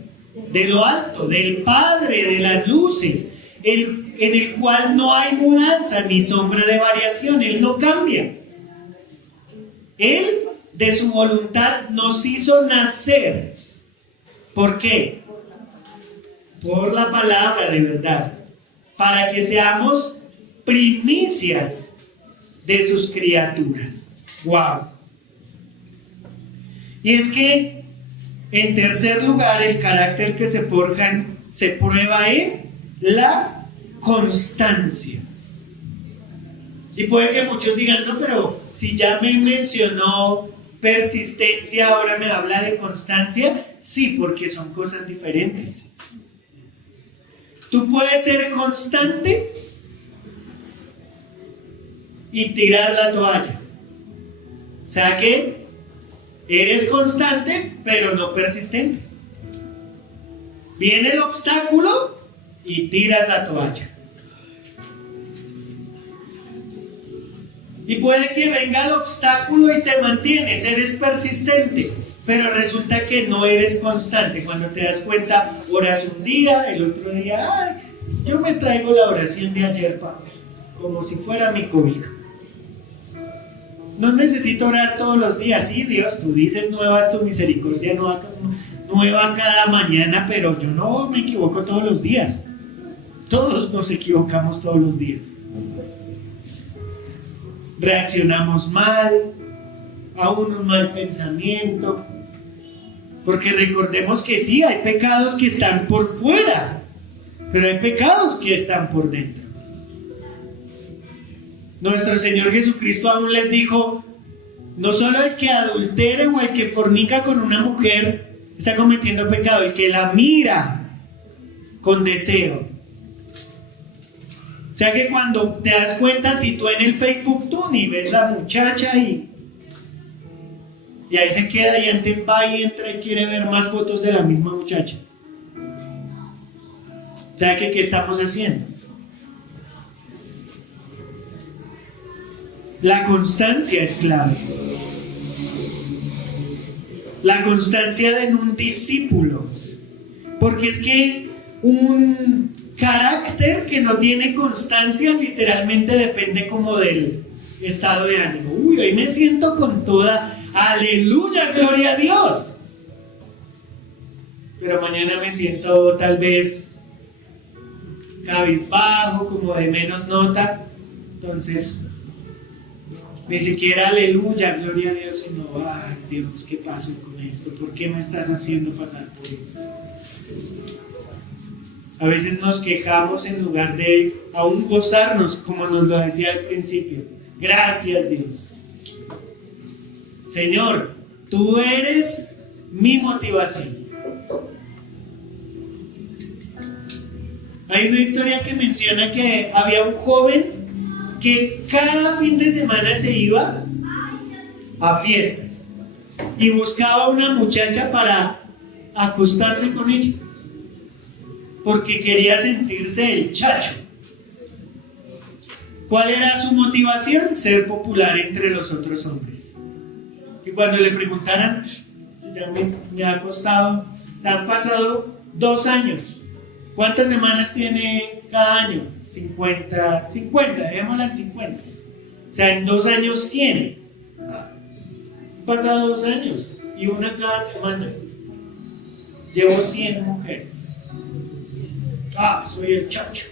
De lo alto, del Padre de las luces, en el cual no hay mudanza ni sombra de variación. Él no cambia. Él, de su voluntad, nos hizo nacer. ¿Por qué? Por la palabra de verdad, para que seamos primicias de sus criaturas. ¡Wow! Y es que, en tercer lugar, el carácter que se forja se prueba en la constancia. Y puede que muchos digan, no, pero si ya me mencionó persistencia, ahora me habla de constancia. Sí, porque son cosas diferentes. Tú puedes ser constante y tirar la toalla. O sea que eres constante, pero no persistente. Viene el obstáculo y tiras la toalla. Y puede que venga el obstáculo y te mantienes, eres persistente, pero resulta que no eres constante. Cuando te das cuenta, oras un día, el otro día, yo me traigo la oración de ayer, papi, como si fuera mi cobija. No necesito orar todos los días. Sí, Dios, tú dices nueva es tu misericordia, nueva cada mañana, pero yo no me equivoco todos los días. Todos nos equivocamos todos los días. Reaccionamos mal, aún un mal pensamiento, porque recordemos que sí, hay pecados que están por fuera, pero hay pecados que están por dentro. Nuestro Señor Jesucristo aún les dijo, no solo el que adultere o el que fornica con una mujer está cometiendo pecado, el que la mira con deseo. O sea que cuando te das cuenta, si tú en el Facebook tú ni ves la muchacha y ahí se queda, y antes va y entra y quiere ver más fotos de la misma muchacha. O sea que ¿qué estamos haciendo? La constancia es clave. La constancia en un discípulo. Porque es que un carácter que no tiene constancia literalmente depende como del estado de ánimo. Uy, hoy me siento con toda, aleluya, gloria a Dios. Pero mañana me siento tal vez cabizbajo, como de menos nota. Entonces, ni siquiera aleluya, gloria a Dios, sino, ay Dios, ¿qué pasó con esto? ¿Por qué me estás haciendo pasar por esto? A veces nos quejamos en lugar de aún gozarnos, como nos lo decía al principio. Gracias, Dios. Señor, tú eres mi motivación. Hay una historia que menciona que había un joven que cada fin de semana se iba a fiestas y buscaba una muchacha para acostarse con ella, porque quería sentirse el chacho. ¿Cuál era su motivación? Ser popular entre los otros hombres. Y cuando le preguntaran, ya me ha costado, se han pasado 2 años. ¿Cuántas semanas tiene cada año? 50, dejémosla en 50. O sea, en 2 años 100. Han pasado 2 años y una cada semana. Llevo 100 mujeres. Soy el chacho.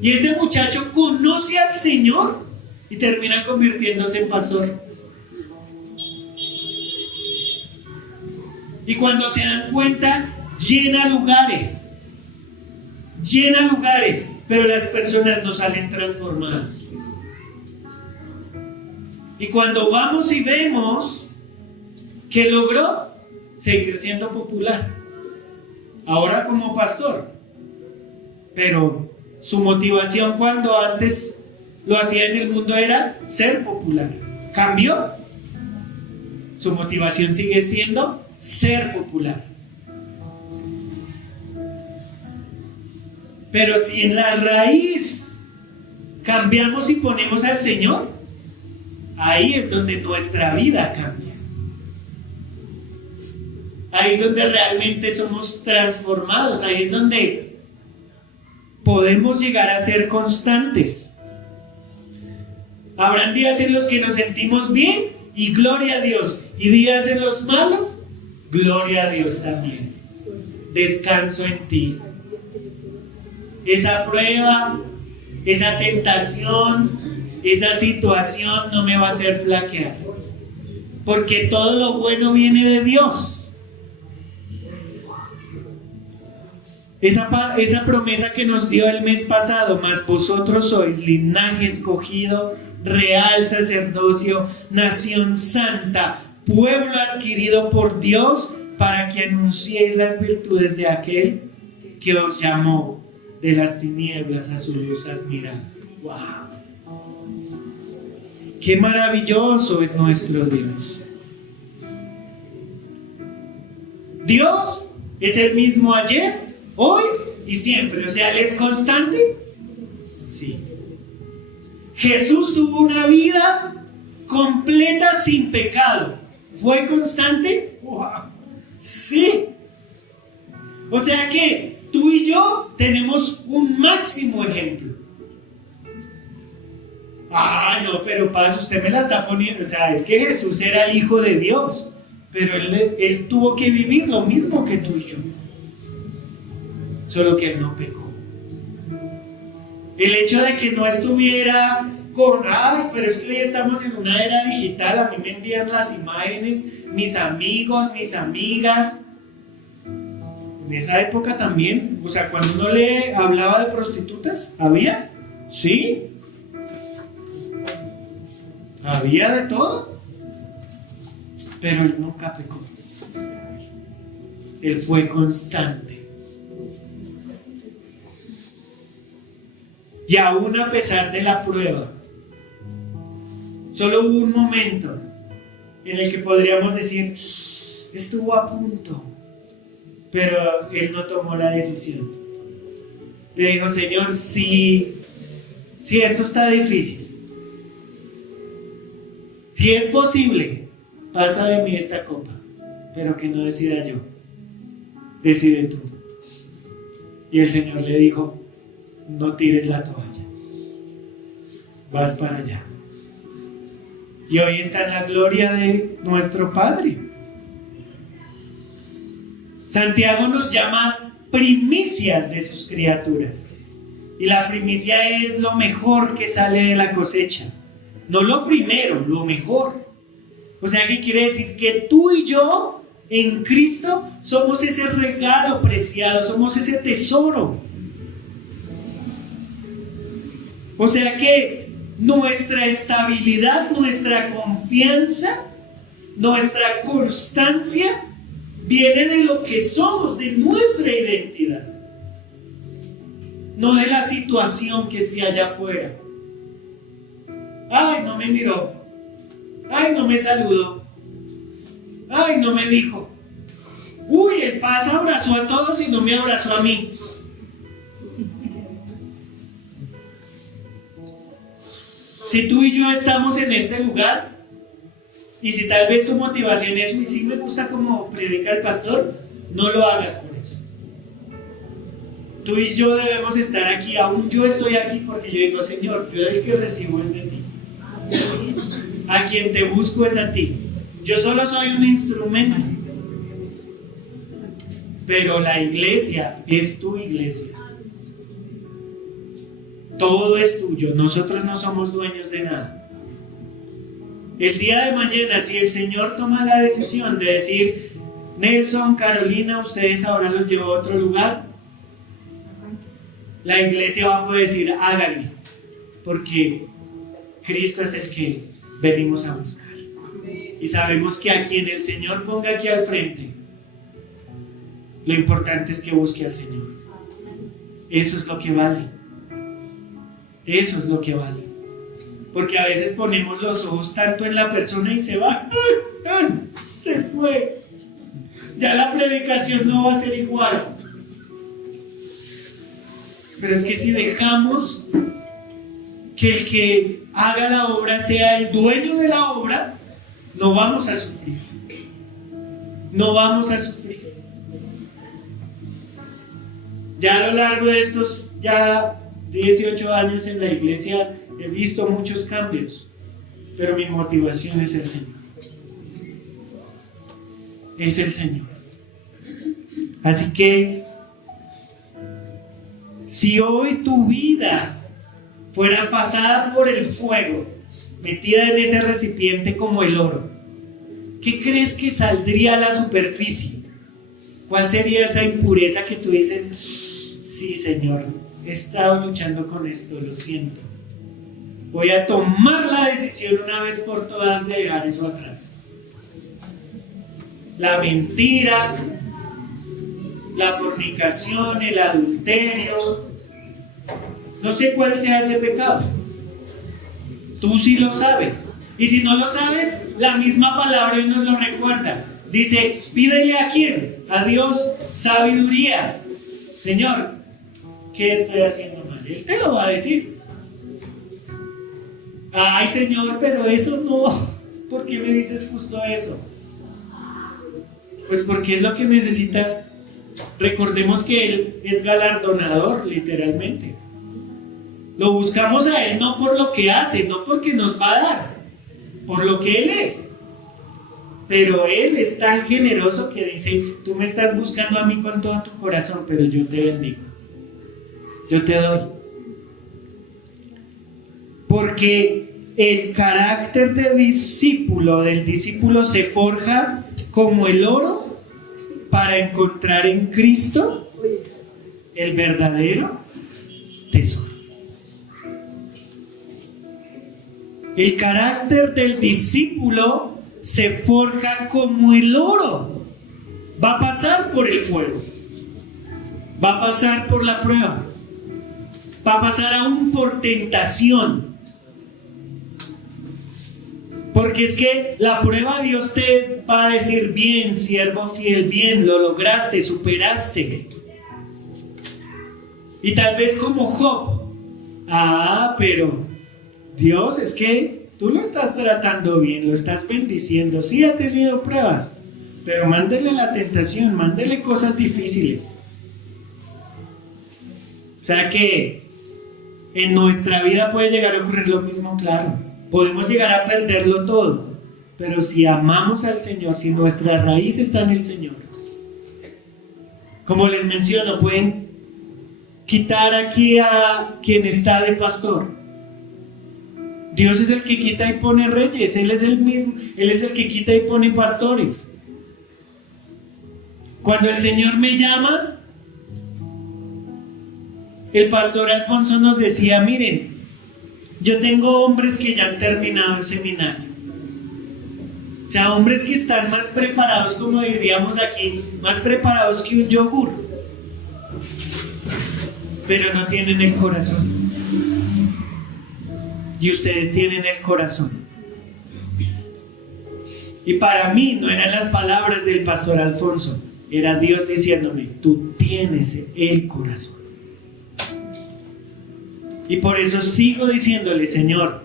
Y ese muchacho conoce al Señor y termina convirtiéndose en pastor. Y cuando se dan cuenta, llena lugares, pero las personas no salen transformadas. Y cuando vamos y vemos que logró seguir siendo popular, ahora como pastor, pero su motivación cuando antes lo hacía en el mundo era ser popular. ¿Cambió? Su motivación sigue siendo ser popular. Pero si en la raíz cambiamos y ponemos al Señor, ahí es donde nuestra vida cambia. Ahí es donde realmente somos transformados. Ahí es donde podemos llegar a ser constantes. Habrán días en los que nos sentimos bien y gloria a Dios. Y días en los malos, gloria a Dios también. Descanso en ti. Esa prueba, esa tentación, esa situación no me va a hacer flaquear. Porque todo lo bueno viene de Dios. Esa promesa que nos dio el mes pasado, mas vosotros sois linaje escogido, real sacerdocio, nación santa, pueblo adquirido por Dios, para que anunciéis las virtudes de aquel que os llamó de las tinieblas a su luz admirada. ¡Wow! ¡Qué maravilloso es nuestro Dios! Dios es el mismo ayer, hoy y siempre. O sea, ¿Él es constante? Sí. Jesús tuvo una vida completa sin pecado. ¿Fue constante? ¡Wow! Sí. O sea que tú y yo tenemos un máximo ejemplo. No, pero Paz, usted me la está poniendo. O sea, es que Jesús era el Hijo de Dios, pero él tuvo que vivir lo mismo que tú y yo. Solo que Él no pecó. El hecho de que no estuviera con, pero es que hoy estamos en una era digital, a mí me envían las imágenes, mis amigos, mis amigas. En esa época también, o sea, cuando uno le hablaba de prostitutas, ¿había? ¿Sí? Había de todo, pero Él nunca pecó. Él fue constante. Y aún a pesar de la prueba, solo hubo un momento en el que podríamos decir, estuvo a punto, pero Él no tomó la decisión. Le dijo, Señor, si esto está difícil, si es posible, pasa de mí esta copa, pero que no decida yo, decide tú. Y el Señor le dijo, no tires la toalla, vas para allá. Y hoy está en la gloria de nuestro Padre. Santiago nos llama primicias de sus criaturas. Y la primicia es lo mejor que sale de la cosecha. No lo primero, lo mejor. O sea, ¿qué quiere decir? Que tú y yo en Cristo somos ese regalo preciado, somos ese tesoro. O sea que nuestra estabilidad, nuestra confianza, nuestra constancia viene de lo que somos, de nuestra identidad, no de la situación que esté allá afuera. Ay, no me miró. Ay, no me saludó. Ay, no me dijo. Uy, el Paz abrazó a todos y no me abrazó a mí. Si tú y yo estamos en este lugar, y si tal vez tu motivación es, uy, sí me gusta como predica el pastor, no lo hagas por eso. Tú y yo debemos estar aquí, aún yo estoy aquí porque yo digo, Señor, yo el que recibo es de ti. A quien te busco es a ti. Yo solo soy un instrumento. Pero la iglesia es tu iglesia. Todo es tuyo. Nosotros no somos dueños de nada. El día de mañana, si el Señor toma la decisión de decir, Nelson, Carolina, ustedes ahora los llevo a otro lugar, la iglesia va a poder decir, háganle, porque Cristo es el que venimos a buscar. Y sabemos que a quien el Señor ponga aquí al frente, lo importante es que busque al Señor. Eso es lo que vale. Eso es lo que vale. Porque a veces ponemos los ojos tanto en la persona y se va. Se fue. Ya la predicación no va a ser igual. Pero es que si dejamos que el que haga la obra sea el dueño de la obra, no vamos a sufrir. No vamos a sufrir. Ya a lo largo de estos 18 años en la iglesia he visto muchos cambios, pero mi motivación es el Señor. Es el Señor. Así que si hoy tu vida fuera pasada por el fuego, metida en ese recipiente como el oro, ¿qué crees que saldría a la superficie? ¿Cuál sería esa impureza que tú dices, sí, Señor, he estado luchando con esto, lo siento? Voy a tomar la decisión una vez por todas de dejar eso atrás. La mentira, la fornicación, el adulterio, no sé cuál sea ese pecado. Tú sí lo sabes. Y si no lo sabes, la misma palabra hoy nos lo recuerda. Dice, pídele ¿a quién? A Dios sabiduría. Señor, ¿qué estoy haciendo mal? Él te lo va a decir. Ay, Señor, pero eso no. ¿Por qué me dices justo eso? Pues porque es lo que necesitas. Recordemos que Él es galardonador, literalmente. Lo buscamos a Él no por lo que hace, no porque nos va a dar, por lo que Él es. Pero Él es tan generoso que dice, tú me estás buscando a mí con todo tu corazón, pero yo te bendigo. Yo te doy. Porque el carácter del discípulo se forja como el oro para encontrar en Cristo el verdadero tesoro. El carácter del discípulo se forja como el oro. Va a pasar por el fuego. Va a pasar por la prueba. Va a pasar aún por tentación. Porque es que la prueba Dios te va a decir, bien, siervo fiel, bien, lo lograste, superaste. Y tal vez como Job, pero Dios, es que tú lo estás tratando bien, lo estás bendiciendo. Sí ha tenido pruebas, pero mándele la tentación, mándele cosas difíciles. O sea que en nuestra vida puede llegar a ocurrir lo mismo, claro. Podemos llegar a perderlo todo, pero si amamos al Señor, si nuestra raíz está en el Señor, Como les menciono, pueden quitar aquí a quien está de pastor. Dios es el que quita y pone reyes, Él es el mismo, Él es el que quita y pone pastores. Cuando el Señor me llama, el pastor Alfonso nos decía, miren, yo tengo hombres que ya han terminado el seminario. O sea, hombres que están más preparados, como diríamos aquí, más preparados que un yogur. Pero no tienen el corazón. Y ustedes tienen el corazón. Y para mí no eran las palabras del pastor Alfonso, era Dios diciéndome, tú tienes el corazón. Y por eso sigo diciéndole, Señor,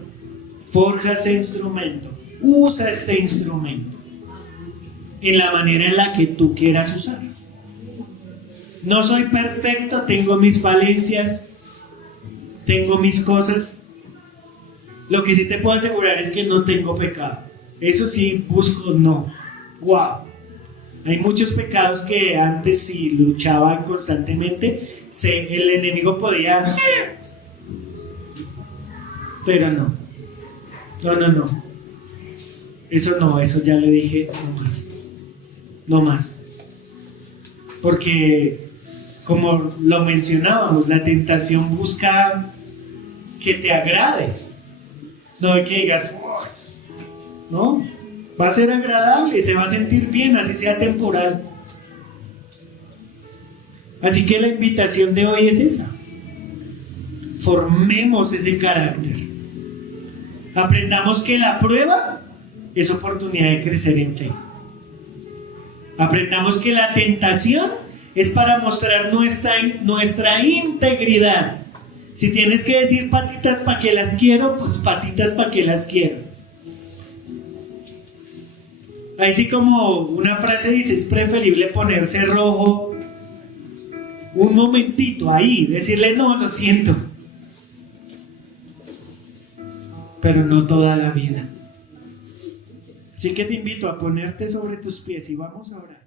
forja ese instrumento, usa este instrumento en la manera en la que tú quieras usar. No soy perfecto, tengo mis falencias, tengo mis cosas. Lo que sí te puedo asegurar es que no tengo pecado. Eso sí busco, no. Wow. Hay muchos pecados que antes, si luchaban constantemente, el enemigo podía... Pero no. No. Eso ya le dije, no más. No más. Porque, como lo mencionábamos, la tentación busca que te agrades. No que digas, no, va a ser agradable, se va a sentir bien, así sea temporal. Así que la invitación de hoy es esa. Formemos ese carácter. Aprendamos que la prueba es oportunidad de crecer en fe. Aprendamos que la tentación es para mostrar nuestra integridad. Si tienes que decir patitas para que las quiero, pues patitas para que las quiero. Ahí sí, como una frase dice, es preferible ponerse rojo un momentito ahí, decirle no, lo siento, pero no toda la vida. Así que te invito a ponerte sobre tus pies y vamos a orar.